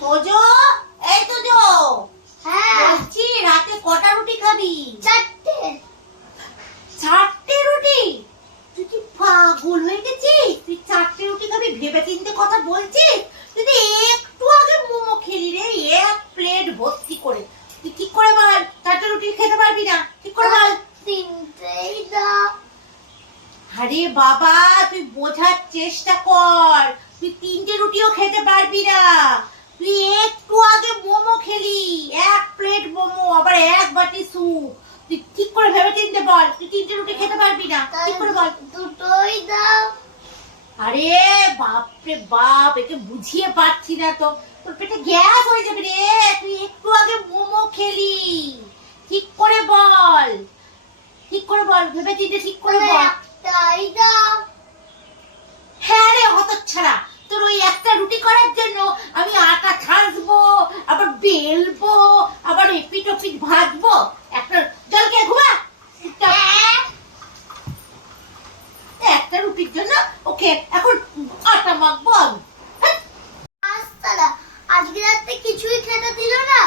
তোজো? এই তোজো। হ্যাঁ। বলছি রাতে কটা রুটি খাবি? চারটে। চারটে রুটি? তুই কি পাগল হয়ে গেছিস? তুই চারটে রুটি খাবি ভেবে চিন্তে কথা বলছিস? তুই তো একটু আগে মোমো খেলি রে এক প্লেট ভর্তি করে। তুই ঠিক করে বল চারটে রুটি খেতে পারবি না? ঠিক করে বল। তিনটেই দাও। আরে বাবা তুই বোঝার চেষ্টা কর। তুই তিনটে রুটিও খেতে পারবি না তুই একটু আগে মোমো খেলি এক প্লেট মোমো আবার এক বাটি স্যুপ তুই ঠিক করে ভেবে চিনতে বল তুই তিনটে রুটি খেতে পারবি না। ঠিক করে বল। দুটোই দাও। আরে বাপরে বাপ একে বুঝিয়ে পারছি না তো। তোর পেটে গ্যাস হয়ে যাবে রে তুই একটু আগে মোমো খেলি। ঠিক করে বল। ঠিক করে বল ভেবে চিনতে ঠিক করে বল। তাই দাও হ্যাঁ রে হতচ্ছাড়া তোর ওই একটা রুটি করার জন্য আমি আটা ছাড়বো আবার বেলবো আবার এপিট ওপিট ভাজবো একটা জলকে ঘুমা চুপচাপ। একটা রুটির জন্য ওকে এখন আটা মাখবো আমি হ্যাঁ? আজকে রাতে কিছুই খেতে দিল না